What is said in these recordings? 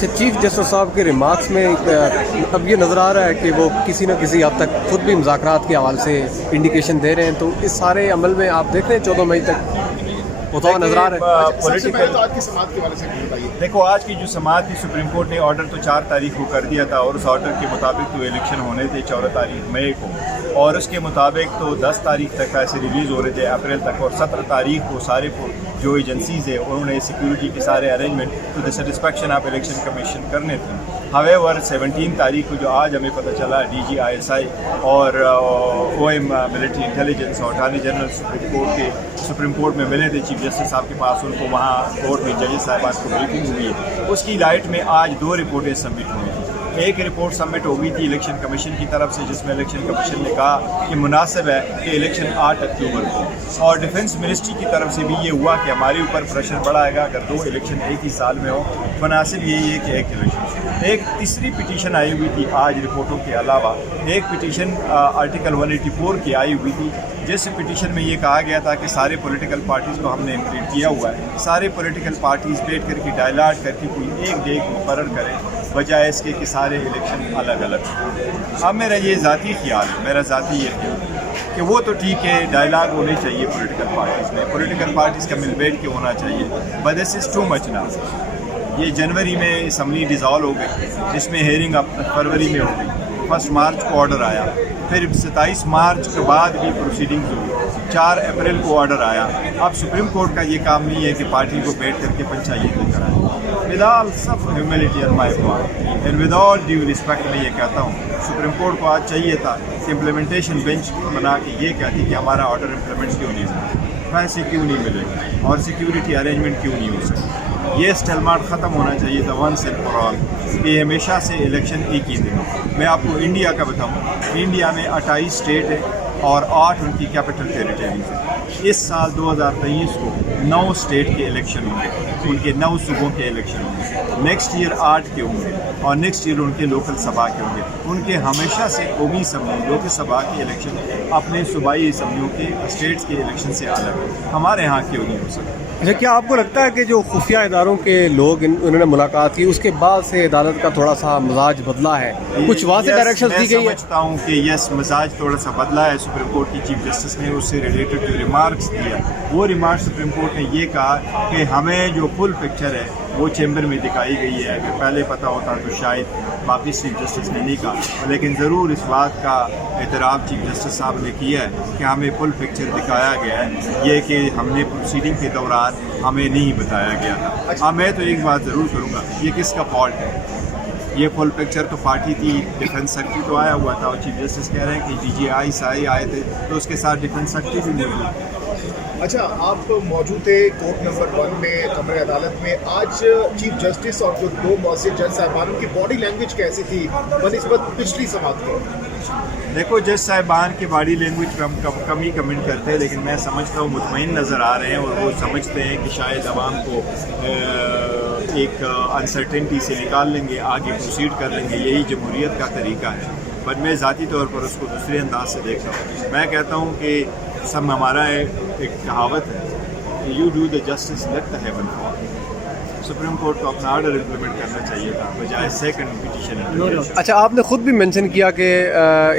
اچھا، chief justice صاحب کے ریمارکس میں اب یہ نظر آ رہا ہے کہ وہ کسی نہ کسی حد تک خود بھی مذاکرات کے حوالے سے انڈیکیشن دے رہے ہیں، تو اس سارے عمل میں آپ دیکھ رہے ہیں 14 مئی تک ہوتا ہوا نظر آ رہا ہے؟ سب سے پہلے تو آج کی سماعت کے حوالے سے بتائیے۔ دیکھو، آج کی جو سماعت تھی، سپریم کورٹ نے آرڈر تو 4 تاریخ کو کر دیا تھا، اور اس آرڈر کے مطابق تو الیکشن ہونے تھے 14 تاریخ مئی کو، اور اس کے مطابق تو 10 تاریخ تک ایسے ریلیز ہو رہے تھے اپریل تک، اور 17 تاریخ کو سارے جو ایجنسیز ہیں انہوں نے سیکیورٹی کے سارے arrangement to the satisfaction of election commission کرنے تھے۔ ہویور 17 تاریخ کو جو آج ہمیں پتہ چلا، D G I S I اور او ایم ملٹری انٹیلیجنس اور اٹارنی جنرل سپریم کورٹ میں ملے تھے چیف جسٹس صاحب کے پاس، ان کو وہاں کورٹ میں ججز صاحبان کو بریفنگ ہوئی ہے۔ اس کی لائٹ میں آج 2 رپورٹیں سبمٹ ہوئی تھیں۔ ایک رپورٹ سبمٹ ہو گئی تھی الیکشن کمیشن کی طرف سے، جس میں الیکشن کمیشن نے کہا کہ مناسب ہے کہ الیکشن 8 اکتوبر کو، اور ڈیفنس منسٹری کی طرف سے بھی یہ ہوا کہ ہمارے اوپر پریشر بڑا آئے گا اگر 2 الیکشن ایک ہی سال میں ہو، مناسب یہی ہے کہ ایک الیکشن۔ ایک تیسری پٹیشن آئی ہوئی تھی آج رپورٹوں کے علاوہ، ایک پٹیشن آرٹیکل 184 کی آئی ہوئی تھی، جس پٹیشن میں یہ کہا گیا تھا کہ سارے پولیٹیکل پارٹیز کو ہم نے امپلیٹ کیا ہوا ہے، سارے پولیٹیکل پارٹیز بیٹھ کر کے ڈائلاگ کر کے کوئی ایک ڈیٹ مقرر کریں، بجائے اس کے کہ سارے الیکشن الگ الگ۔ اب میرا یہ ذاتی خیال ہے، میرا ذاتی یہ خیال ہے کہ وہ تو ٹھیک ہے، ڈائلاگ ہونے چاہیے پولیٹیکل پارٹیز میں، پولیٹیکل پارٹیز کا مل بیٹھ کے ہونا چاہیے، but this is too much نا۔ یہ جنوری میں اسمبلی ڈیزالو ہو گئی، جس میں ہیئرنگ اب فروری میں ہو گئی، 1 مارچ کو آرڈر آیا، پھر 27 مارچ کے بعد بھی پروسیڈنگز ہوئی، 4 اپریل کو آرڈر آیا۔ اب سپریم کورٹ کا یہ کام نہیں ہے کہ پارٹی کو بیٹھ کر کے پنچایتیں کرائیں۔ With all sub humility on my part and with all due respect, میں یہ کہتا ہوں سپریم کورٹ کو آج چاہیے تھا کہ امپلیمنٹیشن بینچ بنا کے یہ کہتی کہ ہمارا آرڈر امپلیمنٹ کیوں نہیں ہوا، پیسے کیوں نہیں ملے اور سیکیورٹی ارینجمنٹ کیوں نہیں ہو سکے۔ یہ اسٹیلمارٹ ختم ہونا چاہیے تھا ونس اینڈ فار آل، کہ ہمیشہ سے الیکشن ایک ہی دن ہو۔ میں آپ کو انڈیا کا بتاؤں، انڈیا میں 28 اسٹیٹ ہے اور 8 ان کی کیپٹل ٹیریٹریز ہیں۔ اس سال 2023 کو 9 اسٹیٹ کے الیکشن ہوں گے، ان کے 9 صوبوں کے الیکشن ہوں گے، نیکسٹ ایئر 8 کے ہوں گے، اور نیکسٹ ایئر ان کے لوکل سبھا کے ہوں گے۔ ان کے ہمیشہ سے قومی اسمبلی لوک سبھا کے الیکشن اپنے صوبائی اسمبلیوں کے اسٹیٹس کے الیکشن سے الگ ہے، ہمارے ہاں کیوں نہیں ہو سکتا؟ اچھا، کیا آپ کو لگتا ہے کہ جو خفیہ اداروں کے لوگ انہوں نے ملاقات کی، اس کے بعد سے عدالت کا تھوڑا سا مزاج بدلا ہے، کچھ واضح ڈائریکشنز دی گئی ہے؟ میں سمجھتا ہوں کہ یس، مزاج تھوڑا سا بدلا ہے۔ سپریم کورٹ کی چیف جسٹس نے اس سے ریلیٹڈ جو ریمارکس دیا، وہ ریمارکس سپریم کورٹ نے یہ کہا کہ ہمیں جو فل پکچر ہے وہ چیمبر میں دکھائی گئی ہے، کہ پہلے پتہ ہوتا تو شاید باقی چیف جسٹس نے نہیں کہا، لیکن ضرور اس بات کا اعتراف چیف جسٹس صاحب نے کیا ہے کہ ہمیں فل پکچر دکھایا گیا ہے، یہ کہ ہم نے پروسیڈنگ کے دوران ہمیں نہیں بتایا گیا تھا۔ ہاں، میں تو ایک بات ضرور کروں گا، یہ کس کا فالٹ ہے؟ یہ فل پکچر تو پارٹی تھی، ڈیفنس سیکرٹری تو آیا ہوا تھا، اور چیف جسٹس کہہ رہے ہیں کہ ڈی جی آئی سائی آئے تھے، تو اس کے ساتھ ڈیفنس سیکرٹری بھی موجود ہے۔ اچھا، آپ موجود تھے کورٹ نمبر 1 میں، کمرے عدالت میں۔ آج چیف جسٹس اور جو 2 معزز جج صاحبان کی باڈی لینگویج کیسی تھی بنسبت پچھلی سماعت کی؟ دیکھو، جج صاحبان کی باڈی لینگویج پہ ہم کم ہی کمنٹ کرتے ہیں، لیکن میں سمجھتا ہوں مطمئن نظر آ رہے ہیں، اور وہ سمجھتے ہیں کہ شاید عوام کو ایک انسرٹنٹی سے نکال لیں گے، آگے پروسیڈ کر لیں گے، یہی جمہوریت کا طریقہ ہے۔ بٹ میں ذاتی طور پر اس کو دوسرے انداز سے دیکھتا ہوں۔ میں کہتا ہوں کہ سب ہمارا ایک کہاوت ہے، you do the justice let the heaven fall. Supreme court کو اپنا آرڈر امپلیمنٹ کرنا چاہیے تھا، بجائے سیکنڈ پٹیشن۔ اچھا، آپ نے خود بھی مینشن کیا کہ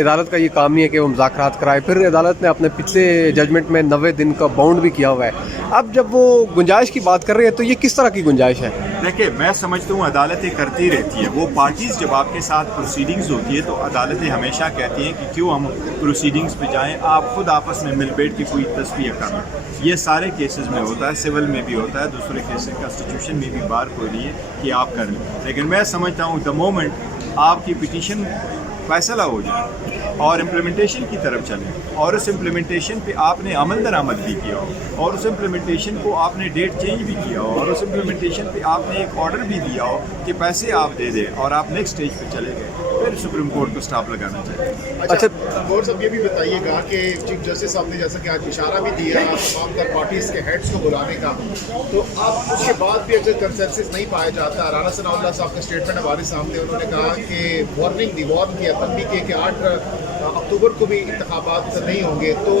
عدالت کا یہ کام نہیں ہے کہ وہ مذاکرات کرائے، پھر عدالت نے اپنے پچھلے ججمنٹ میں 90 دن کا باؤنڈ بھی کیا ہوا ہے۔ اب جب وہ گنجائش کی بات کر رہے ہیں تو یہ کس طرح کی گنجائش ہے؟ دیکھیں، میں سمجھتا ہوں عدالتیں کرتی رہتی ہیں، وہ پارٹیز جب آپ کے ساتھ پروسیڈنگز ہوتی ہے تو عدالتیں ہمیشہ کہتی ہیں کہ کیوں ہم پروسیڈنگز پہ جائیں، آپ خود آپس میں مل بیٹھ کے کوئی تصفیہ کرنا۔ یہ سارے کیسز میں ہوتا ہے، سول میں بھی ہوتا ہے، دوسرے کیسز کانسٹیٹیوشن میں بھی بار کوئی نہیں ہے کہ آپ کر لیں، لیکن میں سمجھتا ہوں دا مومنٹ آپ کی پٹیشن فیصلہ ہو جائے اور امپلیمنٹیشن کی طرف چلیں، اور اس امپلیمنٹیشن پہ آپ نے عمل درآمد بھی کیا ہو، اور اس امپلیمنٹیشن کو آپ نے ڈیٹ چینج بھی کیا ہو، اور اس امپلیمنٹیشن پہ آپ نے ایک آرڈر بھی دیا ہو کہ پیسے آپ دے دیں، اور آپ نیکسٹ اسٹیج پہ چلے گئے، پھر سپریم کورٹ کو سٹاپ لگانا چاہیے۔ اچھا، غور صاحب یہ بھی بتائیے گا کہ چیف جسٹس صاحب نے جیسا کہ آج اشارہ بھی دیا تمام تر پارٹیز کے ہیڈس کو بلانے کا، تو اب اس کے بعد بھی اگر کنسنسس نہیں پایا جاتا، رانا ثناء اللہ صاحب کا اسٹیٹمنٹ ہمارے سامنے، انہوں نے کہا کہ وارن کیا تنبیہ کی کہ 8 اکتوبر کو بھی انتخابات نہیں ہوں گے، تو